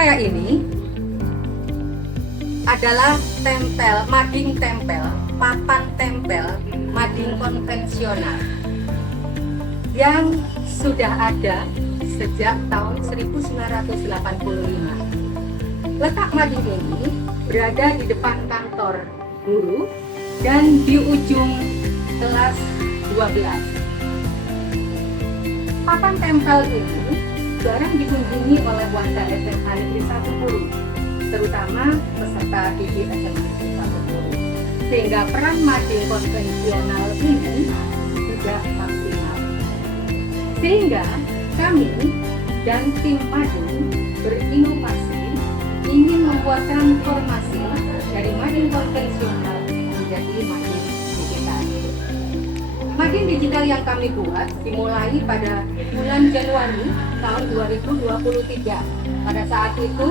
saya ini adalah mading tempel, papan tempel mading konvensional yang sudah ada sejak tahun 1985. Letak mading ini berada di depan kantor guru dan di ujung kelas 12. Papan tempel ini jarang dikunjungi oleh warga SMA Negeri 1 Puru, terutama peserta didik SMA Negeri 1 Puru, sehingga peran mading konvensional ini tidak maksimal. Sehingga kami dan tim mading berinovasi ingin membuat transformasi dari mading konvensional menjadi mading digital. Mading digital yang kami buat dimulai pada bulan Januari tahun 2023. Pada saat itu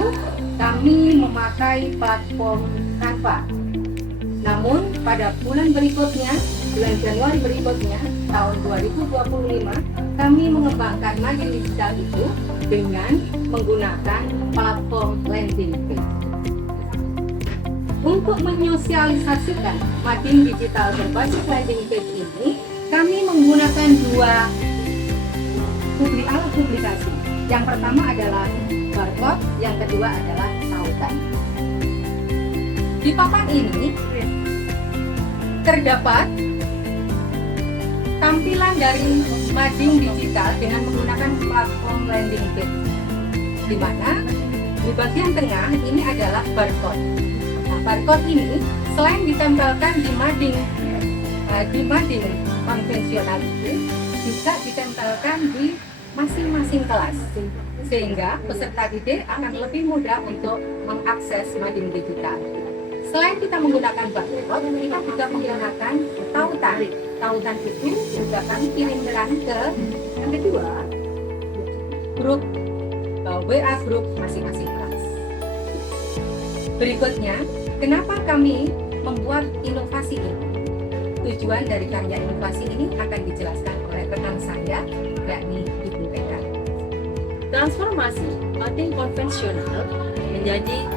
kami memakai platform Canva. Namun pada bulan berikutnya, bulan Januari berikutnya tahun 2025, kami mengembangkan mading digital itu dengan menggunakan platform landing page. Untuk menyosialisasikan mading digital berbasis landing page ini, kami menggunakan dua alat publikasi. Yang pertama adalah barcode, yang kedua adalah tautan. Di papan ini terdapat tampilan dari mading digital dengan menggunakan platform landing page, di mana di bagian tengah ini adalah barcode. Nah, barcode ini selain ditempelkan di mading konvensional itu, bisa ditempelkan di masing-masing kelas, sehingga peserta didik akan lebih mudah untuk mengakses mading digital. Selain kita menggunakan barcode, kita juga menggunakan tautan. Tautan itu juga kami kirimkan ke yang kedua grup WA grup masing-masing kelas. Berikutnya, kenapa kami membuat inovasi ini? Tujuan dari karya inovasi ini akan dijelaskan oleh rekan saya, yakni Ibu Eka. Transformasi mading konvensional menjadi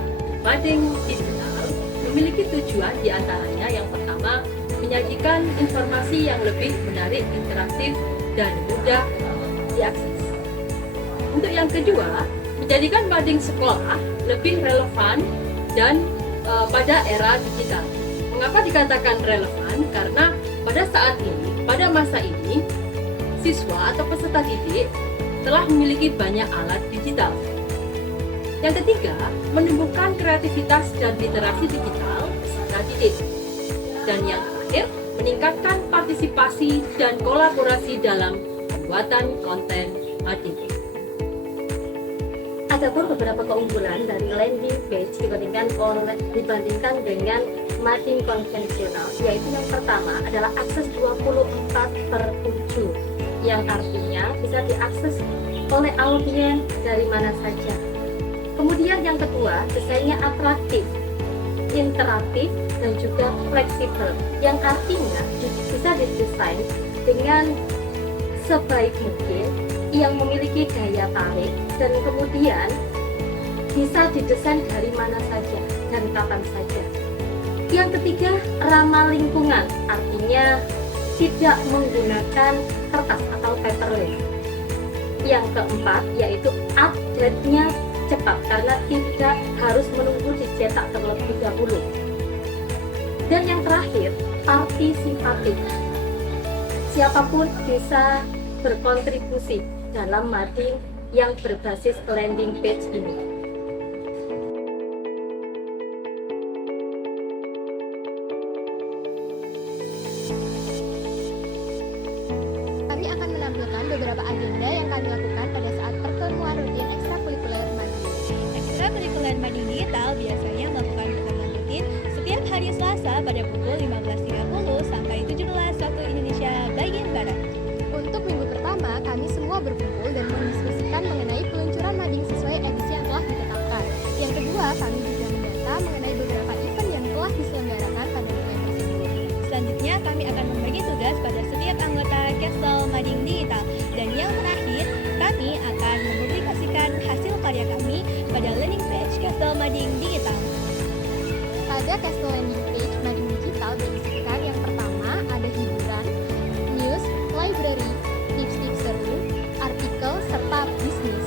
mading digital memiliki tujuan diantaranya yang pertama, menyajikan informasi yang lebih menarik, interaktif, dan mudah diakses. Untuk yang kedua, menjadikan mading sekolah lebih relevan dan pada era digital. Mengapa dikatakan relevan? Karena pada saat ini, pada masa ini, siswa atau peserta didik telah memiliki banyak alat digital. Yang ketiga, menumbuhkan kreativitas dan literasi digital peserta didik. Dan yang terakhir, meningkatkan partisipasi dan kolaborasi dalam pembuatan konten mading. Ada pun beberapa keunggulan dari landing page dibandingkan dengan mading konvensional, yaitu yang pertama adalah akses 24/7, yang artinya bisa diakses oleh audiens dari mana saja. Kemudian yang kedua, desainnya atraktif, interaktif, dan juga fleksibel, yang artinya bisa didesain dengan sebaik mungkin, yang memiliki daya tarik, dan kemudian bisa didesain dari mana saja dan kapan saja. Yang ketiga, ramah lingkungan, artinya tidak menggunakan kertas atau paperless. Yang keempat, yaitu update-nya cepat karena tidak harus menunggu dicetak terlebih dahulu. Dan yang terakhir, partisipatif. Siapapun bisa berkontribusi dalam mading yang berbasis landing page ini. Kami akan menampilkan beberapa agenda yang kami lakukan pada saat pertemuan rutin ekstrakurikuler mading. Ekstrakurikuler mading digital biasanya melakukan pertemuan rutin setiap hari Selasa pada pukul 15.30 sampai 17 waktu Indonesia bagian Barat. Untuk minggu pertama, kami semua berkumpul dan mendiskusikan mengenai peluncuran mading sesuai edisi yang telah ditetapkan. Yang kedua, kami juga mendata mengenai beberapa event yang telah diselenggarakan pada bulan tersebut. Selanjutnya kami akan membagi tugas pada setiap anggota Castle Mading Digital. Dan yang terakhir, kami akan mempublikasikan hasil karya kami pada landing Ada Castle landing page Mading Digital berisikan yang pertama ada hiburan, news, library, tips-tips seru, artikel, serta bisnis.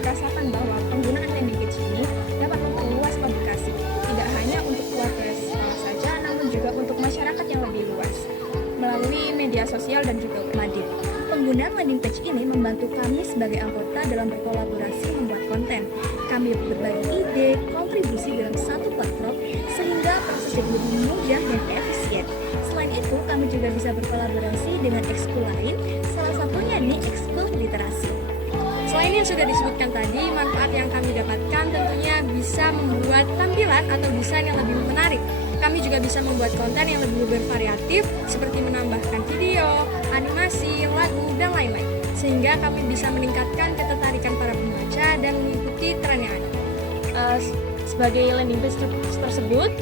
Rasakan bahwa penggunaan landing page ini dapat memperluas publikasi, tidak hanya untuk keluarga sekolah saja, namun juga untuk masyarakat yang lebih luas, melalui media sosial dan juga Mading. Penggunaan landing page ini membantu kami sebagai anggota dalam berkolaborasi membuat konten. Kami berbagi ide, kontribusi dalam satu platform, sehingga proses jadi lebih mudah dan efisien. Selain itu, kami juga bisa berkolaborasi dengan ekskul lain, salah satunya nih ekskul literasi. Selain yang sudah disebutkan tadi, manfaat yang kami dapatkan tentunya bisa membuat tampilan atau desain yang lebih menarik. Kami juga bisa membuat konten yang lebih bervariatif, seperti menambahkan video, animasi, lagu, dan lain-lain. Sehingga kami bisa meningkatkan ketertarikan para pembaca dan mengikuti tren yang ada. Sebagai landing page tersebut,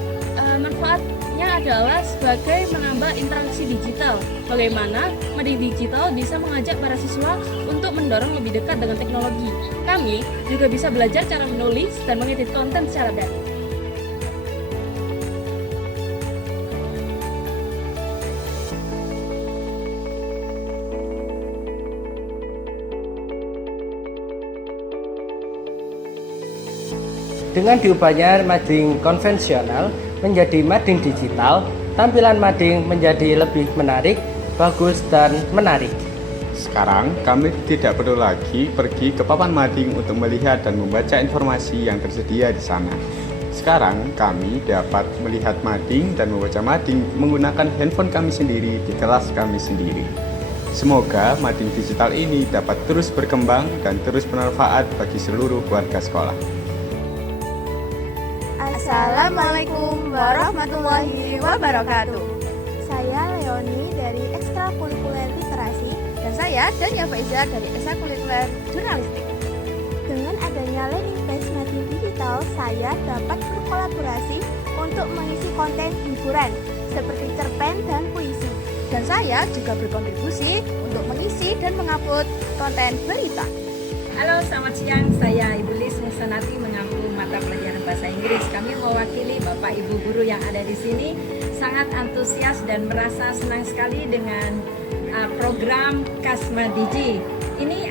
manfaatnya adalah sebagai menambah interaksi digital. Bagaimana Mading Digital bisa mengajak para siswa untuk mendorong lebih dekat dengan teknologi. Kami juga bisa belajar cara menulis dan mengedit konten secara daring. Dengan diubahnya mading konvensional menjadi mading digital, tampilan mading menjadi lebih menarik, bagus, dan menarik. Sekarang kami tidak perlu lagi pergi ke papan mading untuk melihat dan membaca informasi yang tersedia di sana. Sekarang kami dapat melihat mading dan membaca mading menggunakan handphone kami sendiri di kelas kami sendiri. Semoga mading digital ini dapat terus berkembang dan terus bermanfaat bagi seluruh warga sekolah. Assalamualaikum warahmatullahi wabarakatuh. Saya Leoni dari Ekstrakurikuler Literasi. Dan saya Dania Faiza dari Ekstrakurikuler Jurnalistik. Dengan adanya landing page Mading Digital, saya dapat berkolaborasi untuk mengisi konten hiburan seperti cerpen dan puisi. Dan saya juga berkontribusi untuk mengisi dan mengupload konten berita. Halo, selamat siang. Saya Ibu Lis Musanati mengampu mata pelajaran bahasa Inggris. Kami mewakili Bapak Ibu guru yang ada di sini. Sangat antusias dan merasa senang sekali dengan program Kasma Digi. Ini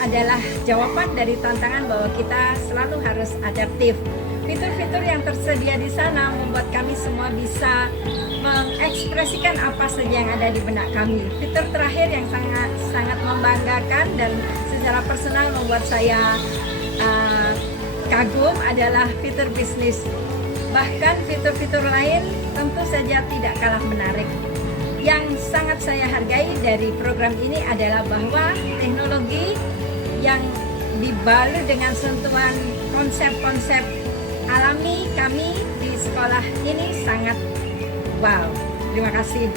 adalah jawaban dari tantangan bahwa kita selalu harus adaptif. Fitur-fitur yang tersedia di sana membuat kami semua bisa mengekspresikan apa saja yang ada di benak kami. Fitur terakhir yang sangat membanggakan dan secara personal membuat saya kagum adalah fitur bisnis. Bahkan fitur-fitur lain tentu saja tidak kalah menarik. Yang sangat saya hargai dari program ini adalah bahwa teknologi yang dibalut dengan sentuhan konsep-konsep alami kami di sekolah ini sangat wow. Terima kasih.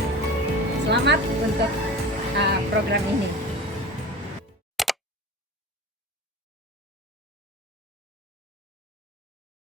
Selamat untuk program ini.